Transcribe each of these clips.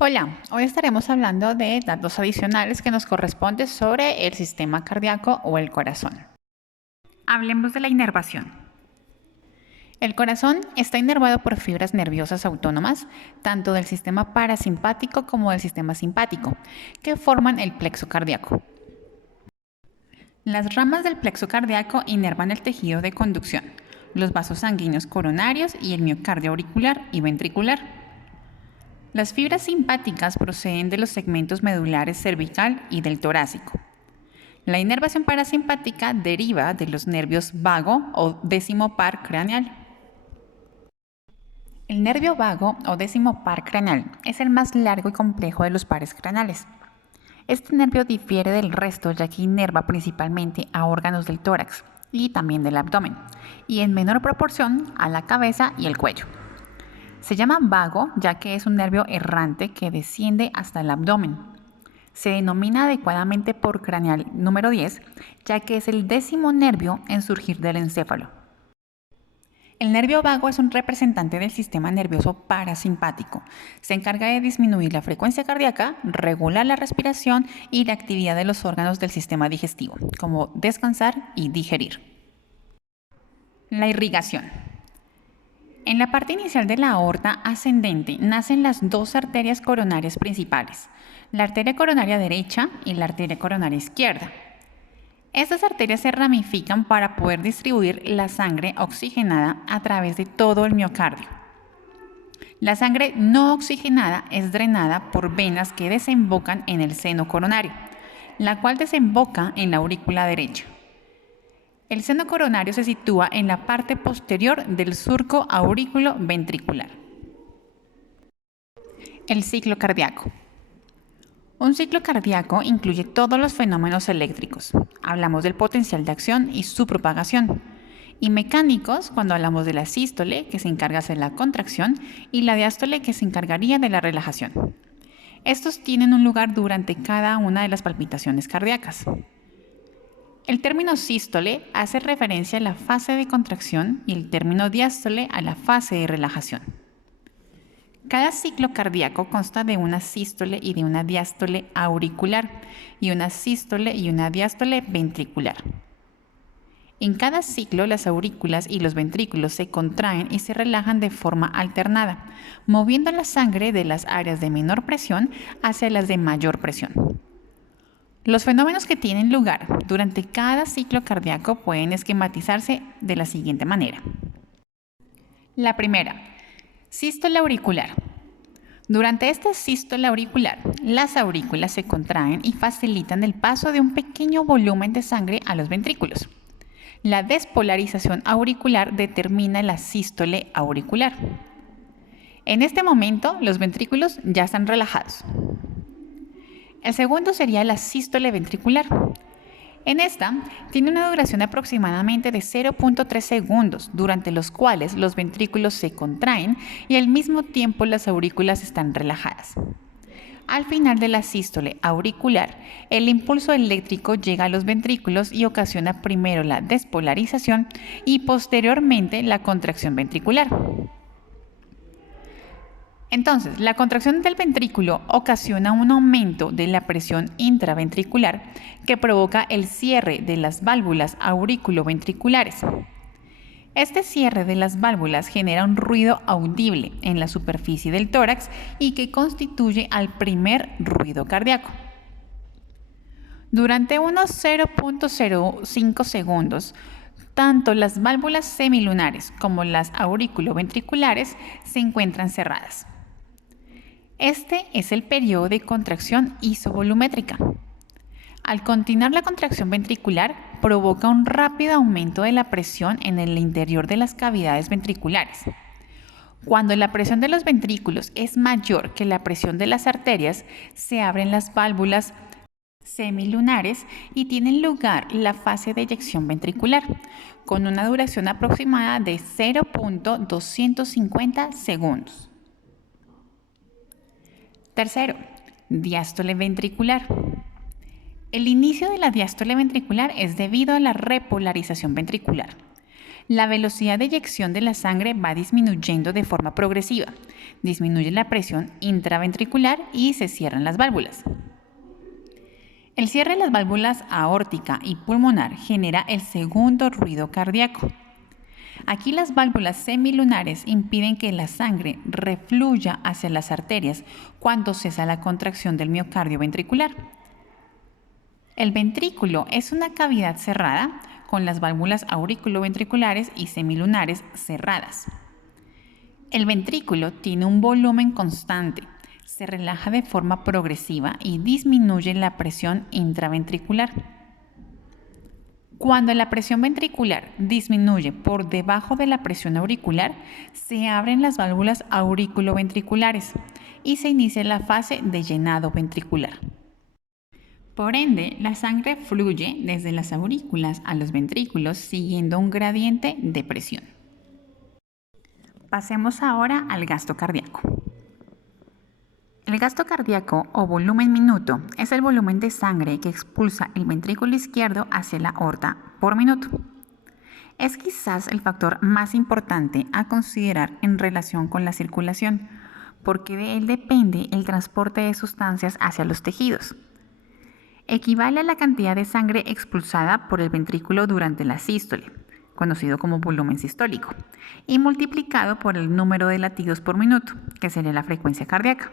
Hola, hoy estaremos hablando de datos adicionales que nos corresponden sobre el sistema cardíaco o el corazón. Hablemos de la inervación. El corazón está inervado por fibras nerviosas autónomas, tanto del sistema parasimpático como del sistema simpático, que forman el plexo cardíaco. Las ramas del plexo cardíaco inervan el tejido de conducción, los vasos sanguíneos coronarios y el miocardio auricular y ventricular. Las fibras simpáticas proceden de los segmentos medulares cervical y del torácico. La inervación parasimpática deriva de los nervios vago o décimo par craneal. El nervio vago o décimo par craneal es el más largo y complejo de los pares craneales. Este nervio difiere del resto ya que inerva principalmente a órganos del tórax y también del abdomen, y en menor proporción a la cabeza y el cuello. Se llama vago ya que es un nervio errante que desciende hasta el abdomen. Se denomina adecuadamente por craneal número 10, ya que es el décimo nervio en surgir del encéfalo. El nervio vago es un representante del sistema nervioso parasimpático. Se encarga de disminuir la frecuencia cardíaca, regular la respiración y la actividad de los órganos del sistema digestivo, como descansar y digerir. La irrigación. En la parte inicial de la aorta ascendente nacen las dos arterias coronarias principales, la arteria coronaria derecha y la arteria coronaria izquierda. Estas arterias se ramifican para poder distribuir la sangre oxigenada a través de todo el miocardio. La sangre no oxigenada es drenada por venas que desembocan en el seno coronario, la cual desemboca en la aurícula derecha. El seno coronario se sitúa en la parte posterior del surco aurículo-ventricular. El ciclo cardíaco. Un ciclo cardíaco incluye todos los fenómenos eléctricos. Hablamos del potencial de acción y su propagación. Y mecánicos cuando hablamos de la sístole, que se encarga de la contracción, y la diástole, que se encargaría de la relajación. Estos tienen un lugar durante cada una de las palpitaciones cardíacas. El término sístole hace referencia a la fase de contracción y el término diástole a la fase de relajación. Cada ciclo cardíaco consta de una sístole y de una diástole auricular y una sístole y una diástole ventricular. En cada ciclo, las aurículas y los ventrículos se contraen y se relajan de forma alternada, moviendo la sangre de las áreas de menor presión hacia las de mayor presión. Los fenómenos que tienen lugar durante cada ciclo cardíaco pueden esquematizarse de la siguiente manera. La primera, sístole auricular. Durante esta sístole auricular, las aurículas se contraen y facilitan el paso de un pequeño volumen de sangre a los ventrículos. La despolarización auricular determina la sístole auricular. En este momento, los ventrículos ya están relajados. El segundo sería la sístole ventricular. En esta, tiene una duración aproximadamente de 0.3 segundos, durante los cuales los ventrículos se contraen y al mismo tiempo las aurículas están relajadas. Al final de la sístole auricular, el impulso eléctrico llega a los ventrículos y ocasiona primero la despolarización y posteriormente la contracción ventricular. Entonces, la contracción del ventrículo ocasiona un aumento de la presión intraventricular que provoca el cierre de las válvulas auriculoventriculares. Este cierre de las válvulas genera un ruido audible en la superficie del tórax y que constituye al primer ruido cardíaco. Durante unos 0.05 segundos, tanto las válvulas semilunares como las auriculoventriculares se encuentran cerradas. Este es el periodo de contracción isovolumétrica. Al continuar la contracción ventricular, provoca un rápido aumento de la presión en el interior de las cavidades ventriculares. Cuando la presión de los ventrículos es mayor que la presión de las arterias, se abren las válvulas semilunares y tiene lugar la fase de eyección ventricular, con una duración aproximada de 0.250 segundos. Tercero, diástole ventricular. El inicio de la diástole ventricular es debido a la repolarización ventricular. La velocidad de eyección de la sangre va disminuyendo de forma progresiva. Disminuye la presión intraventricular y se cierran las válvulas. El cierre de las válvulas aórtica y pulmonar genera el segundo ruido cardíaco. Aquí las válvulas semilunares impiden que la sangre refluya hacia las arterias cuando cesa la contracción del miocardio ventricular. El ventrículo es una cavidad cerrada con las válvulas auriculoventriculares y semilunares cerradas. El ventrículo tiene un volumen constante, se relaja de forma progresiva y disminuye la presión intraventricular. Cuando la presión ventricular disminuye por debajo de la presión auricular, se abren las válvulas auriculoventriculares y se inicia la fase de llenado ventricular. Por ende, la sangre fluye desde las aurículas a los ventrículos siguiendo un gradiente de presión. Pasemos ahora al gasto cardíaco. El gasto cardíaco o volumen minuto es el volumen de sangre que expulsa el ventrículo izquierdo hacia la aorta por minuto. Es quizás el factor más importante a considerar en relación con la circulación, porque de él depende el transporte de sustancias hacia los tejidos. Equivale a la cantidad de sangre expulsada por el ventrículo durante la sístole, conocido como volumen sistólico, y multiplicado por el número de latidos por minuto, que sería la frecuencia cardíaca.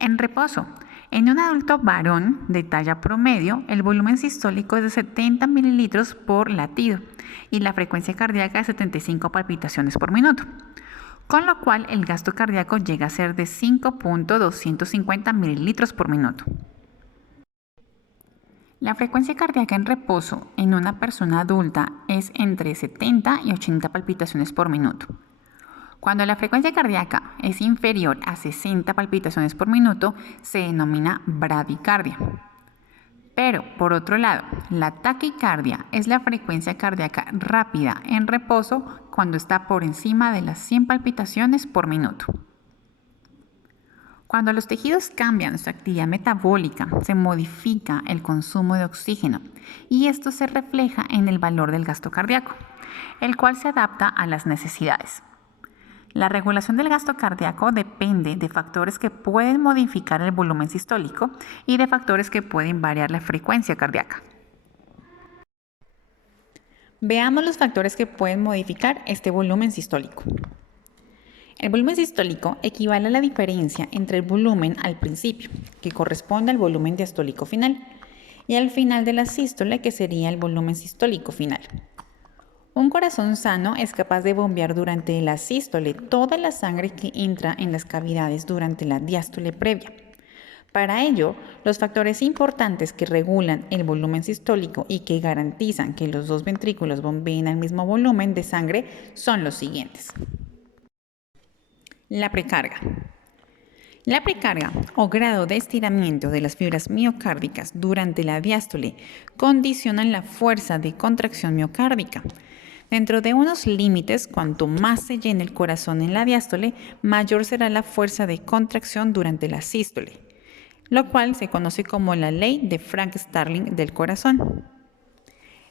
En reposo, en un adulto varón de talla promedio, el volumen sistólico es de 70 mililitros por latido y la frecuencia cardíaca es 75 palpitaciones por minuto, con lo cual el gasto cardíaco llega a ser de 5.250 mililitros por minuto. La frecuencia cardíaca en reposo en una persona adulta es entre 70 y 80 palpitaciones por minuto. Cuando la frecuencia cardíaca es inferior a 60 palpitaciones por minuto, se denomina bradicardia. Pero, por otro lado, la taquicardia es la frecuencia cardíaca rápida en reposo cuando está por encima de las 100 palpitaciones por minuto. Cuando los tejidos cambian su actividad metabólica, se modifica el consumo de oxígeno y esto se refleja en el valor del gasto cardíaco, el cual se adapta a las necesidades. La regulación del gasto cardíaco depende de factores que pueden modificar el volumen sistólico y de factores que pueden variar la frecuencia cardíaca. Veamos los factores que pueden modificar este volumen sistólico. El volumen sistólico equivale a la diferencia entre el volumen al principio, que corresponde al volumen diastólico final, y al final de la sístole, que sería el volumen sistólico final. Un corazón sano es capaz de bombear durante la sístole toda la sangre que entra en las cavidades durante la diástole previa. Para ello, los factores importantes que regulan el volumen sistólico y que garantizan que los dos ventrículos bombeen al mismo volumen de sangre son los siguientes. La precarga. La precarga o grado de estiramiento de las fibras miocárdicas durante la diástole condicionan la fuerza de contracción miocárdica. Dentro de unos límites, cuanto más se llene el corazón en la diástole, mayor será la fuerza de contracción durante la sístole, lo cual se conoce como la ley de Frank-Starling del corazón.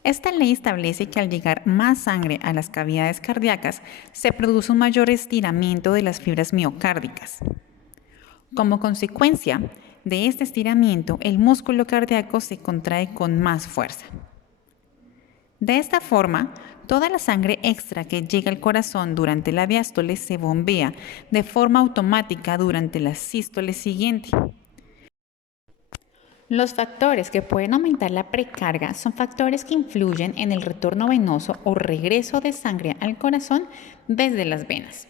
Esta ley establece que al llegar más sangre a las cavidades cardíacas, se produce un mayor estiramiento de las fibras miocárdicas. Como consecuencia de este estiramiento, el músculo cardíaco se contrae con más fuerza. De esta forma, toda la sangre extra que llega al corazón durante la diástole se bombea de forma automática durante la sístole siguiente. Los factores que pueden aumentar la precarga son factores que influyen en el retorno venoso o regreso de sangre al corazón desde las venas.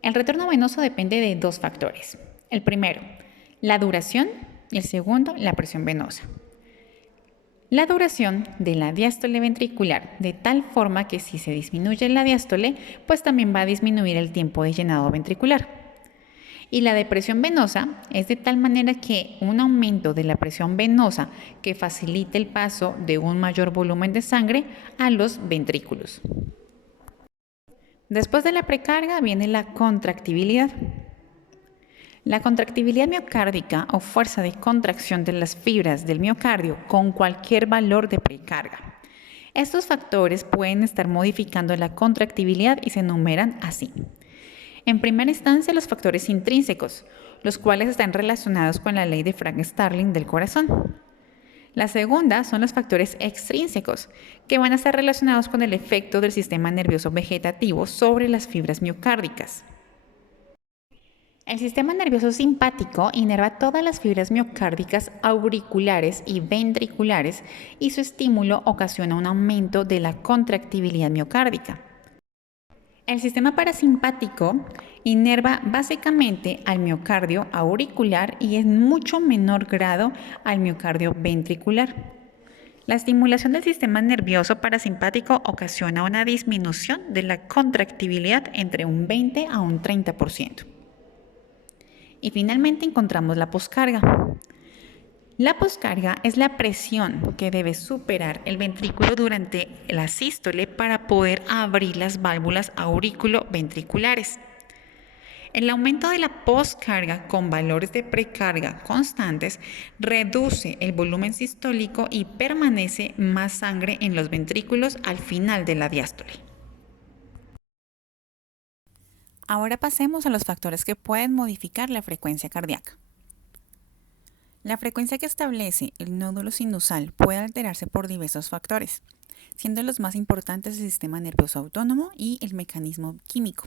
El retorno venoso depende de dos factores. El primero, la duración, y el segundo, la presión venosa. La duración de la diástole ventricular, de tal forma que si se disminuye la diástole, pues también va a disminuir el tiempo de llenado ventricular. Y la de presión venosa es de tal manera que un aumento de la presión venosa que facilite el paso de un mayor volumen de sangre a los ventrículos. Después de la precarga viene la contractibilidad. La contractibilidad miocárdica o fuerza de contracción de las fibras del miocardio con cualquier valor de precarga Estos factores pueden estar modificando la contractibilidad y se enumeran así. En primera instancia, los factores intrínsecos, los cuales están relacionados con la ley de Frank-Starling del corazón. La segunda son los factores extrínsecos, que van a estar relacionados con el efecto del sistema nervioso vegetativo sobre las fibras miocárdicas. El sistema nervioso simpático inerva todas las fibras miocárdicas auriculares y ventriculares y su estímulo ocasiona un aumento de la contractibilidad miocárdica. El sistema parasimpático inerva básicamente al miocardio auricular y en mucho menor grado al miocardio ventricular. La estimulación del sistema nervioso parasimpático ocasiona una disminución de la contractibilidad entre un 20 a un 30%. Y finalmente encontramos la poscarga. La poscarga es la presión que debe superar el ventrículo durante la sístole para poder abrir las válvulas aurículo-ventriculares. El aumento de la poscarga con valores de precarga constantes reduce el volumen sistólico y permanece más sangre en los ventrículos al final de la diástole. Ahora pasemos a los factores que pueden modificar la frecuencia cardíaca. La frecuencia que establece el nódulo sinusal puede alterarse por diversos factores, siendo los más importantes el sistema nervioso autónomo y el mecanismo químico.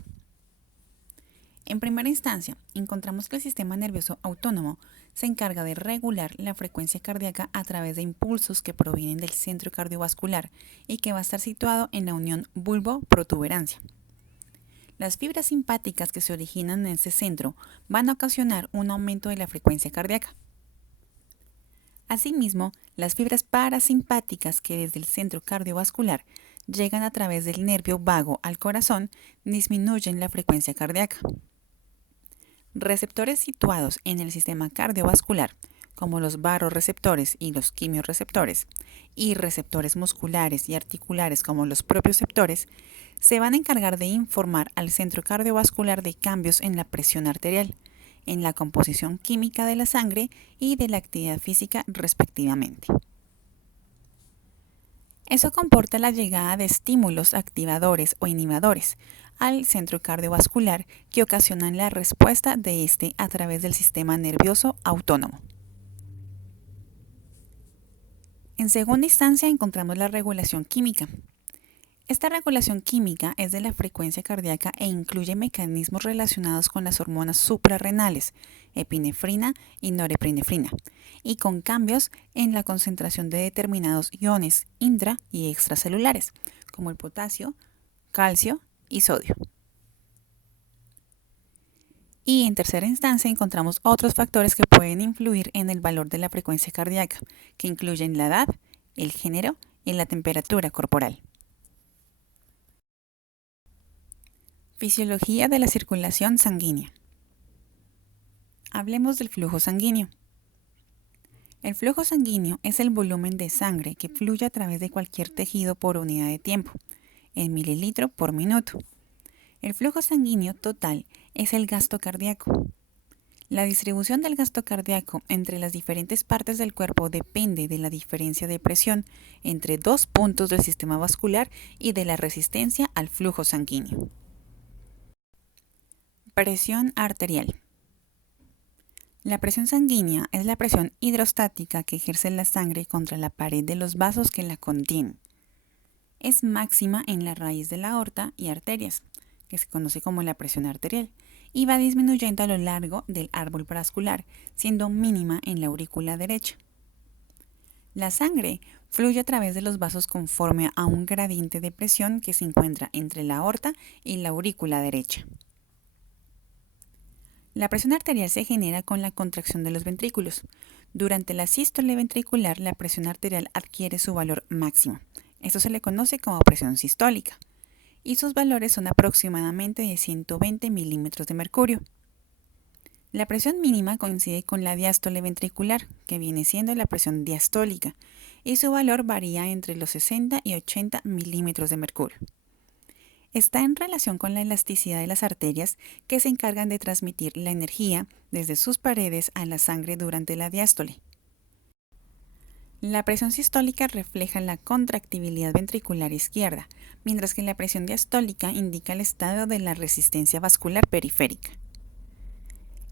En primera instancia, encontramos que el sistema nervioso autónomo se encarga de regular la frecuencia cardíaca a través de impulsos que provienen del centro cardiovascular y que va a estar situado en la unión bulbo-protuberancia. Las fibras simpáticas que se originan en ese centro van a ocasionar un aumento de la frecuencia cardíaca. Asimismo, las fibras parasimpáticas que desde el centro cardiovascular llegan a través del nervio vago al corazón disminuyen la frecuencia cardíaca. Receptores situados en el sistema cardiovascular, como los barorreceptores y los quimiorreceptores, y receptores musculares y articulares como los propioceptores, se van a encargar de informar al centro cardiovascular de cambios en la presión arterial, en la composición química de la sangre y de la actividad física respectivamente. Eso comporta la llegada de estímulos activadores o inhibidores al centro cardiovascular que ocasionan la respuesta de este a través del sistema nervioso autónomo. En segunda instancia encontramos la regulación química. Esta regulación química es de la frecuencia cardíaca e incluye mecanismos relacionados con las hormonas suprarrenales, epinefrina y norepinefrina, y con cambios en la concentración de determinados iones intra y extracelulares, como el potasio, calcio y sodio. Y en tercera instancia encontramos otros factores que pueden influir en el valor de la frecuencia cardíaca, que incluyen la edad, el género y la temperatura corporal. Fisiología de la circulación sanguínea. Hablemos del flujo sanguíneo. El flujo sanguíneo es el volumen de sangre que fluye a través de cualquier tejido por unidad de tiempo, en mililitro por minuto. El flujo sanguíneo total es el gasto cardíaco. La distribución del gasto cardíaco entre las diferentes partes del cuerpo depende de la diferencia de presión entre dos puntos del sistema vascular y de la resistencia al flujo sanguíneo. Presión arterial. La presión sanguínea es la presión hidrostática que ejerce la sangre contra la pared de los vasos que la contienen. Es máxima en la raíz de la aorta y arterias, que se conoce como la presión arterial, y va disminuyendo a lo largo del árbol vascular, siendo mínima en la aurícula derecha. La sangre fluye a través de los vasos conforme a un gradiente de presión que se encuentra entre la aorta y la aurícula derecha. La presión arterial se genera con la contracción de los ventrículos. Durante la sístole ventricular, la presión arterial adquiere su valor máximo. Esto se le conoce como presión sistólica, y sus valores son aproximadamente de 120 milímetros de mercurio. La presión mínima coincide con la diástole ventricular, que viene siendo la presión diastólica, y su valor varía entre los 60 y 80 milímetros de mercurio. Está en relación con la elasticidad de las arterias que se encargan de transmitir la energía desde sus paredes a la sangre durante la diástole. La presión sistólica refleja la contractibilidad ventricular izquierda, mientras que la presión diastólica indica el estado de la resistencia vascular periférica.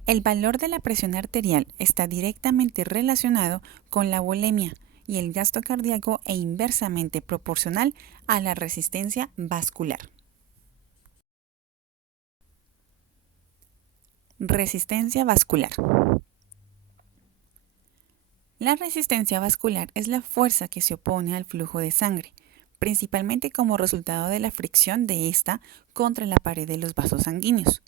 El valor de la presión arterial está directamente relacionado con la volemia y el gasto cardíaco e inversamente proporcional a la resistencia vascular. Resistencia vascular. La resistencia vascular es la fuerza que se opone al flujo de sangre, principalmente como resultado de la fricción de esta contra la pared de los vasos sanguíneos.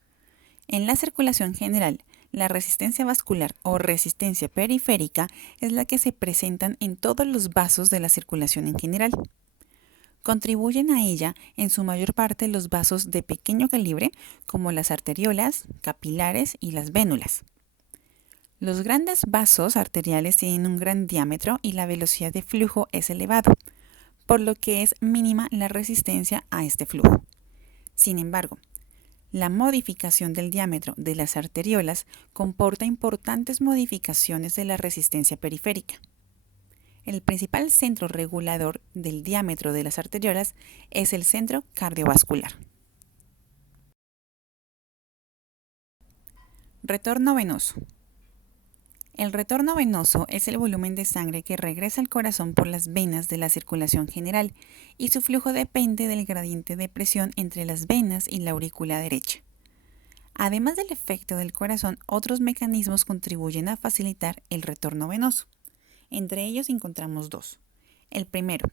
En la circulación general, la resistencia vascular o resistencia periférica es la que se presentan en todos los vasos de la circulación en general. Contribuyen a ella en su mayor parte los vasos de pequeño calibre, como las arteriolas, capilares y las vénulas. Los grandes vasos arteriales tienen un gran diámetro y la velocidad de flujo es elevado, por lo que es mínima la resistencia a este flujo. Sin embargo, la modificación del diámetro de las arteriolas comporta importantes modificaciones de la resistencia periférica. El principal centro regulador del diámetro de las arteriolas es el centro cardiovascular. Retorno venoso. El retorno venoso es el volumen de sangre que regresa al corazón por las venas de la circulación general y su flujo depende del gradiente de presión entre las venas y la aurícula derecha. Además del efecto del corazón, otros mecanismos contribuyen a facilitar el retorno venoso. Entre ellos encontramos dos. El primero,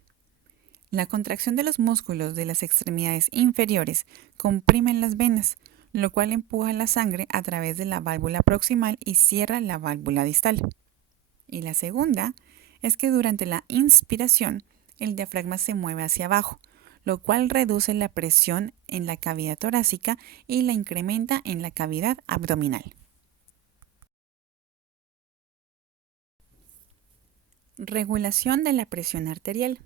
la contracción de los músculos de las extremidades inferiores comprimen las venas, lo cual empuja la sangre a través de la válvula proximal y cierra la válvula distal. Y la segunda es que durante la inspiración el diafragma se mueve hacia abajo, lo cual reduce la presión en la cavidad torácica y la incrementa en la cavidad abdominal. Regulación de la presión arterial.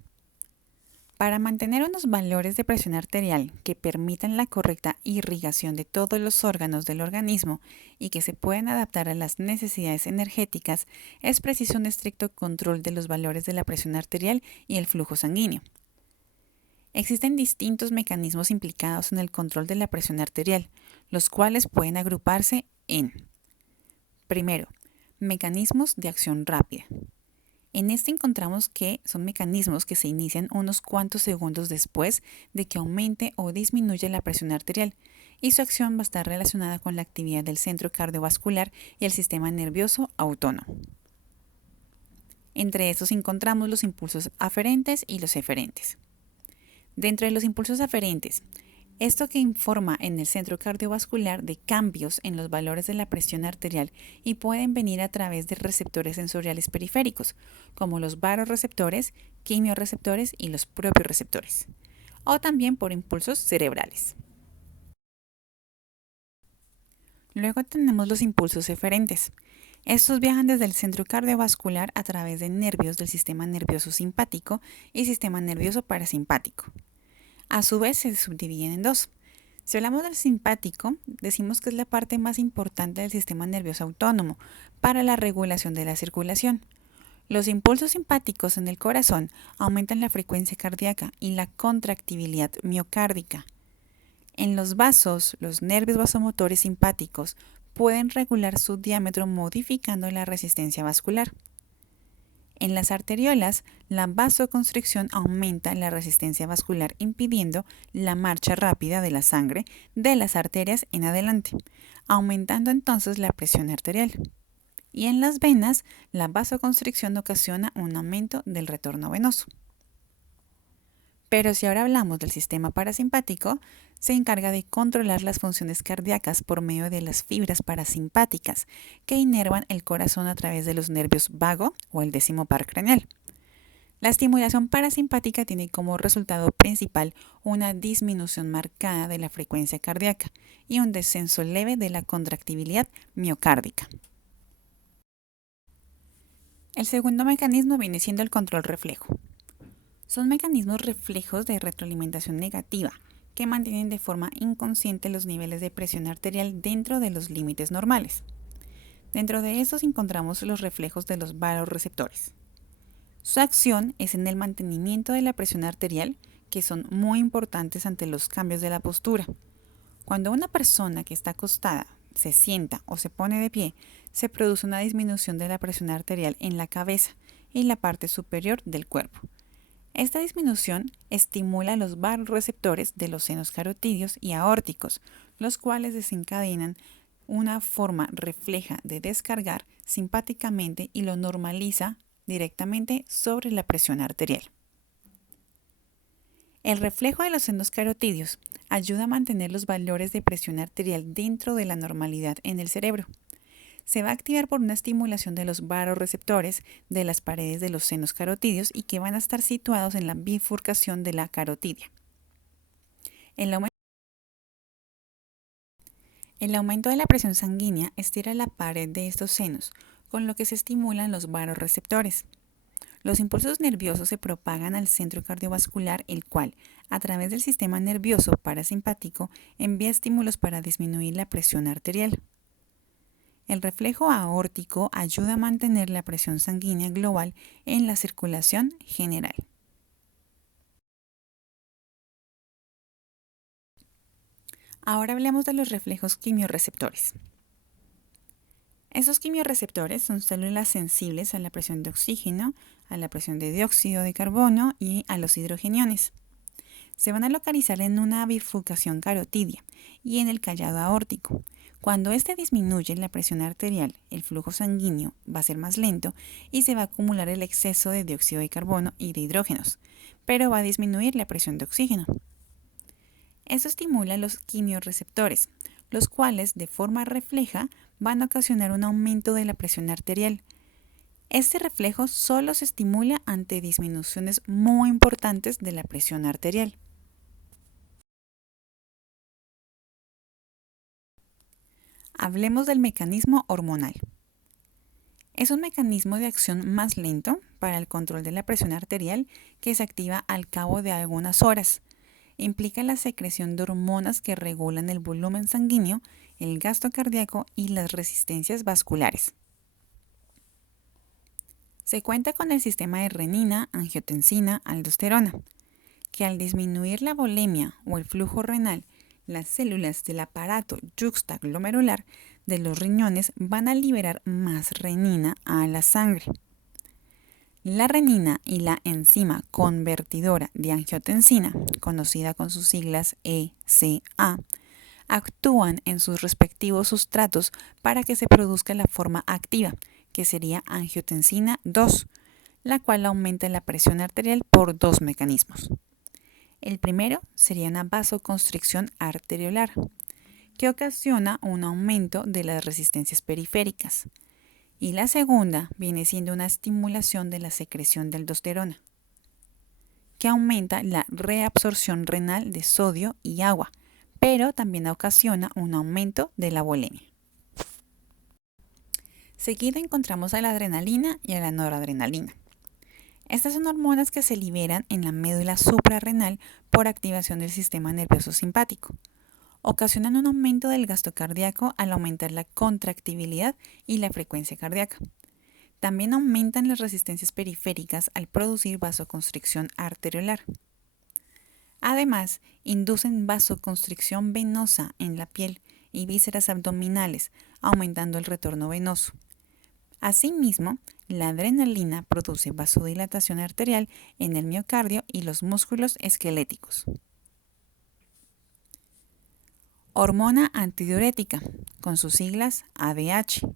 Para mantener unos valores de presión arterial que permitan la correcta irrigación de todos los órganos del organismo y que se puedan adaptar a las necesidades energéticas, es preciso un estricto control de los valores de la presión arterial y el flujo sanguíneo. Existen distintos mecanismos implicados en el control de la presión arterial, los cuales pueden agruparse en: primero, mecanismos de acción rápida. En este encontramos que son mecanismos que se inician unos cuantos segundos después de que aumente o disminuya la presión arterial, y su acción va a estar relacionada con la actividad del centro cardiovascular y el sistema nervioso autónomo. Entre estos encontramos los impulsos aferentes y los eferentes. Dentro de los impulsos aferentes, esto que informa en el centro cardiovascular de cambios en los valores de la presión arterial y pueden venir a través de receptores sensoriales periféricos, como los vasoreceptores, quimiorreceptores y los propios receptores, o también por impulsos cerebrales. Luego tenemos los impulsos eferentes. Estos viajan desde el centro cardiovascular a través de nervios del sistema nervioso simpático y sistema nervioso parasimpático. A su vez se subdividen en dos. Si hablamos del simpático, decimos que es la parte más importante del sistema nervioso autónomo para la regulación de la circulación. Los impulsos simpáticos en el corazón aumentan la frecuencia cardíaca y la contractibilidad miocárdica. En los vasos, los nervios vasomotores simpáticos pueden regular su diámetro modificando la resistencia vascular. En las arteriolas, la vasoconstricción aumenta la resistencia vascular impidiendo la marcha rápida de la sangre de las arterias en adelante, aumentando entonces la presión arterial. Y en las venas, la vasoconstricción ocasiona un aumento del retorno venoso. Pero si ahora hablamos del sistema parasimpático, se encarga de controlar las funciones cardíacas por medio de las fibras parasimpáticas que inervan el corazón a través de los nervios vago o el décimo par craneal. La estimulación parasimpática tiene como resultado principal una disminución marcada de la frecuencia cardíaca y un descenso leve de la contractibilidad miocárdica. El segundo mecanismo viene siendo el control reflejo. Son mecanismos reflejos de retroalimentación negativa que mantienen de forma inconsciente los niveles de presión arterial dentro de los límites normales. Dentro de estos encontramos los reflejos de los vasoreceptores. Su acción es en el mantenimiento de la presión arterial, que son muy importantes ante los cambios de la postura. Cuando una persona que está acostada se sienta o se pone de pie, se produce una disminución de la presión arterial en la cabeza y la parte superior del cuerpo. Esta disminución estimula los vasoreceptores de los senos carotídeos y aórticos, los cuales desencadenan una forma refleja de descargar simpáticamente y lo normaliza directamente sobre la presión arterial. El reflejo de los senos carotídeos ayuda a mantener los valores de presión arterial dentro de la normalidad en el cerebro. Se va a activar por una estimulación de los vasoreceptores de las paredes de los senos carotídeos y que van a estar situados en la bifurcación de la carotidia. El aumento de la presión sanguínea estira la pared de estos senos, con lo que se estimulan los vasoreceptores. Los impulsos nerviosos se propagan al centro cardiovascular, el cual, a través del sistema nervioso parasimpático, envía estímulos para disminuir la presión arterial. El reflejo aórtico ayuda a mantener la presión sanguínea global en la circulación general. Ahora hablemos de los reflejos quimiorreceptores. Esos quimiorreceptores son células sensibles a la presión de oxígeno, a la presión de dióxido de carbono y a los hidrogeniones. Se van a localizar en una bifurcación carotidia y en el callado aórtico. Cuando éste disminuye la presión arterial, el flujo sanguíneo va a ser más lento y se va a acumular el exceso de dióxido de carbono y de hidrógenos, pero va a disminuir la presión de oxígeno. Eso estimula los quimiorreceptores, los cuales de forma refleja van a ocasionar un aumento de la presión arterial. Este reflejo solo se estimula ante disminuciones muy importantes de la presión arterial. Hablemos del mecanismo hormonal. Es un mecanismo de acción más lento para el control de la presión arterial que se activa al cabo de algunas horas. Implica la secreción de hormonas que regulan el volumen sanguíneo, el gasto cardíaco y las resistencias vasculares. Se cuenta con el sistema de renina, angiotensina, aldosterona, que al disminuir la volemia o el flujo renal, las células del aparato yuxtaglomerular de los riñones van a liberar más renina a la sangre. La renina y la enzima convertidora de angiotensina, conocida con sus siglas ECA, actúan en sus respectivos sustratos para que se produzca la forma activa, que sería angiotensina 2, la cual aumenta la presión arterial por dos mecanismos. El primero sería una vasoconstricción arteriolar, que ocasiona un aumento de las resistencias periféricas. Y la segunda viene siendo una estimulación de la secreción de aldosterona, que aumenta la reabsorción renal de sodio y agua, pero también ocasiona un aumento de la volemia. Seguido encontramos a la adrenalina y a la noradrenalina. Estas son hormonas que se liberan en la médula suprarrenal por activación del sistema nervioso simpático. Ocasionan un aumento del gasto cardíaco al aumentar la contractibilidad y la frecuencia cardíaca. También aumentan las resistencias periféricas al producir vasoconstricción arteriolar. Además, inducen vasoconstricción venosa en la piel y vísceras abdominales, aumentando el retorno venoso. Asimismo, la adrenalina produce vasodilatación arterial en el miocardio y los músculos esqueléticos. Hormona antidiurética, con sus siglas ADH.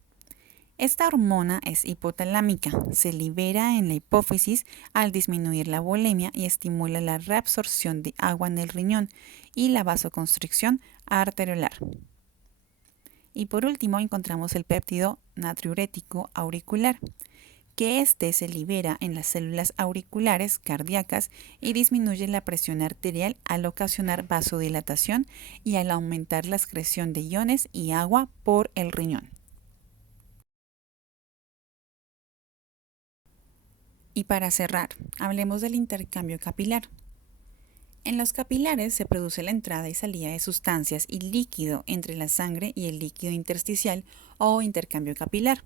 Esta hormona es hipotalámica, se libera en la hipófisis al disminuir la volemia y estimula la reabsorción de agua en el riñón y la vasoconstricción arteriolar. Y por último encontramos el péptido natriurético auricular, que se libera en las células auriculares cardíacas y disminuye la presión arterial al ocasionar vasodilatación y al aumentar la excreción de iones y agua por el riñón. Y para cerrar, hablemos del intercambio capilar. En los capilares se produce la entrada y salida de sustancias y líquido entre la sangre y el líquido intersticial o intercambio capilar.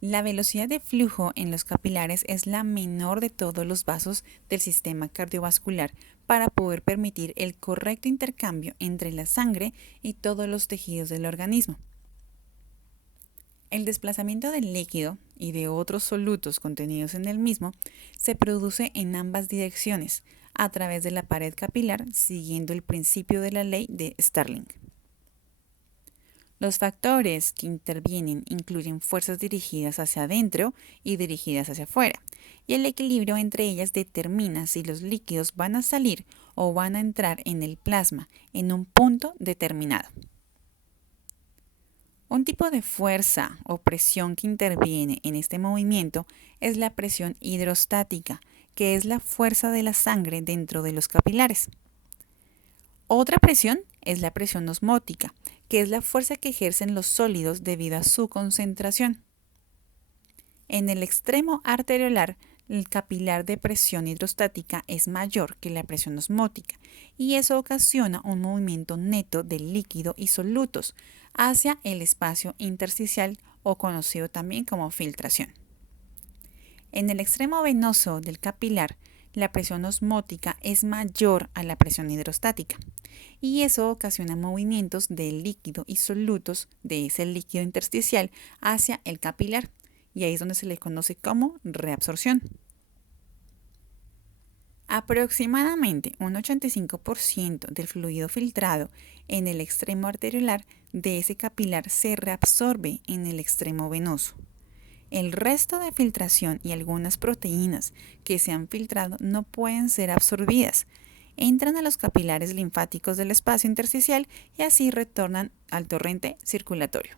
La velocidad de flujo en los capilares es la menor de todos los vasos del sistema cardiovascular para poder permitir el correcto intercambio entre la sangre y todos los tejidos del organismo. El desplazamiento del líquido y de otros solutos contenidos en el mismo se produce en ambas direcciones a través de la pared capilar siguiendo el principio de la ley de Starling. Los factores que intervienen incluyen fuerzas dirigidas hacia adentro y dirigidas hacia afuera, y el equilibrio entre ellas determina si los líquidos van a salir o van a entrar en el plasma en un punto determinado. Un tipo de fuerza o presión que interviene en este movimiento es la presión hidrostática, que es la fuerza de la sangre dentro de los capilares. Otra presión es la presión osmótica, que es la fuerza que ejercen los sólidos debido a su concentración. En el extremo arteriolar, el capilar de presión hidrostática es mayor que la presión osmótica y eso ocasiona un movimiento neto del líquido y solutos hacia el espacio intersticial o conocido también como filtración. En el extremo venoso del capilar, la presión osmótica es mayor a la presión hidrostática y eso ocasiona movimientos del líquido y solutos de ese líquido intersticial hacia el capilar y ahí es donde se le conoce como reabsorción. Aproximadamente un 85% del fluido filtrado en el extremo arteriolar de ese capilar se reabsorbe en el extremo venoso. El resto de filtración y algunas proteínas que se han filtrado no pueden ser absorbidas. Entran a los capilares linfáticos del espacio intersticial y así retornan al torrente circulatorio.